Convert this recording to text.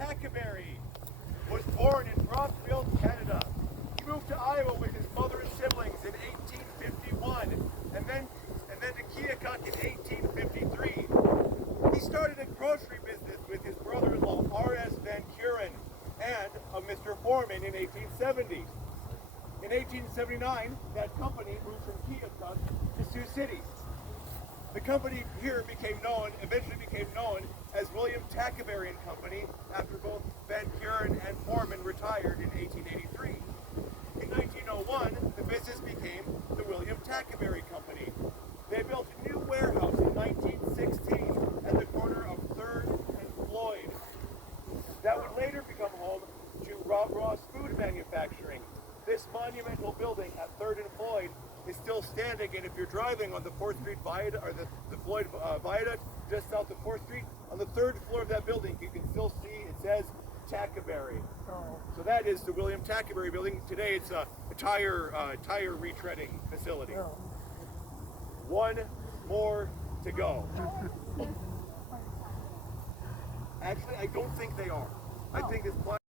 Tackaberry was born in Brockville, Canada. He moved to Iowa with his mother and siblings in 1851, and then to Keokuk in 1853. He started a grocery business with his brother-in-law R.S. Van Kuren and Mr. Foreman in 1870. In 1879, that company moved from Keokuk to Sioux City. The company here eventually became known as William Tackaberry and Company after both Van Kuren and Foreman retired in 1883. In 1901, the business became the William Tackaberry Company. They built a new warehouse in 1916 at the corner of 3rd and Floyd. That would later become home to Rob Ross Food Manufacturing. This monumental building at 3rd and Floyd is still standing, and if you're driving on the 4th Street Viaduct, or the Floyd Viaduct, just south of 4th Street, on the 3rd floor of that building, you can still see it says Tackaberry. So that is the William Tackaberry building. Today it's a tire retreading facility. One more to go. Actually, I don't think they are. I think it's